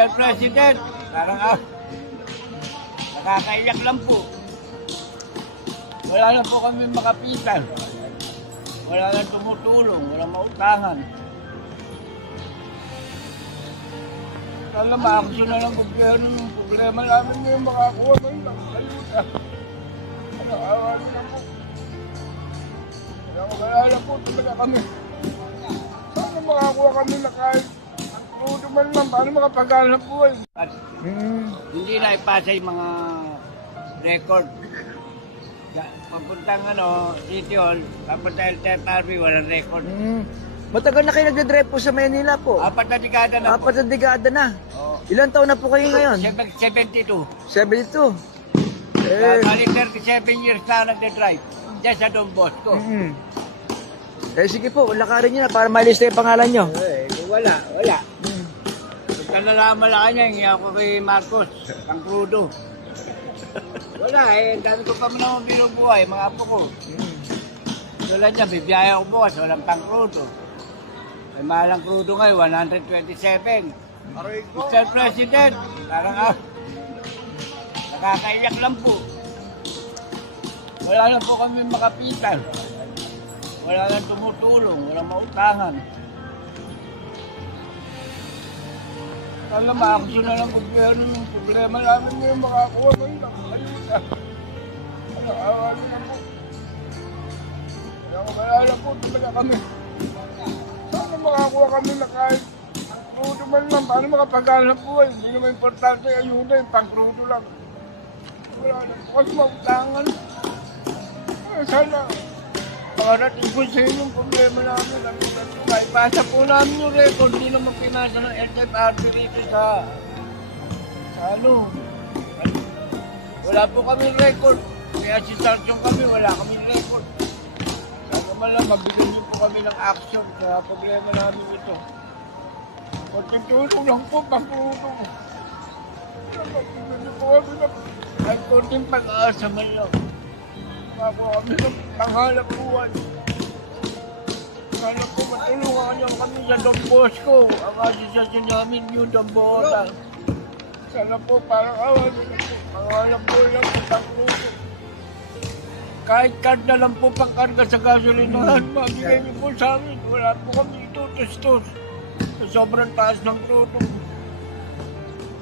Mr. President, parang nakakaiyak lang po. Wala na po kami makapitan. Wala na tumutulong, wala mautangan. Kala ma-action na ng gobyerno ng problema namin ngayon, makakuha man lang. Ayuda. Ano, awa nyo na po. Wala na po talaga kami. Paano makakuha kami na kahit ang crudo man lang, paano makapaghanap buhay? Hindi na ipasa yung mga record. Papuntang City Hall, papuntang LTFRB, walang record. Matagal na kayo nagdadrive po sa Manila po. 4 na dekada na po. 4 na dekada na. Oo. Ilan taon na po kayo ngayon? 72. 72. Bali 37 years na nagdadrive. Diyan sa Don Bosco. Sige po, lakarin nyo na para malista yung pangalan nyo. Wala. Punta na lang Malacanang, hindi ako kay Marcos, ang crudo. Wala ang dami ko pa naman binubuhay, mga apo ko. Tulad niya, bibiyaya ko bukas, walang pang crudo. May mahalang crudo ngayon, 127. Mr. President, parang nakakaiyak lang po. Wala na po kami makapitan. Wala na tumutulong, wala mautangan. Kala ma-action na ng gobyerno ng problema namin ngayon, makakuha man lang. Ayuda. Ano, awa nyo na po. Wala na po talaga kami. Paano makakuha kami na kahit ang crudo man lang, paano makapaghanap buhay? Hindi naman importante ayuda, yung pang-crudo lang. Wala na po kasi mautangan. Sana makarating po sa inyo yung problema namin. Ipasa po namin yung record. Hindi naman pinasa ng LTFRB dito sa wala po kami record. Kaya si Sargent kami, wala kami record. Sana man lang mabigyan niyo po kami ng action sa problema namin ito. Konting tulong lang po, pang-tulong. Mabigyan niyo po kami ng kahit konting pag-aasa man lang. Ako kami ng panghalap buwan. Sana po matulungan niyo kami sa Don Bosco. Ang asosasyon namin yung Don Bota. Sana po parang awan nyo na po. Panghalap buwan lang po ang grupo. Kahit card na lang po pangkarga sa gasolinahan, mabigay niyo po sa amin. Wala po kami itutustos. Sobrang taas ng tutong.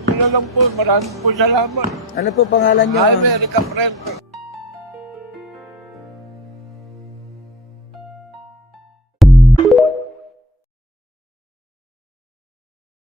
Yun na lang po. Maraming po salamat. Ano po pangalan nyo? America Friend.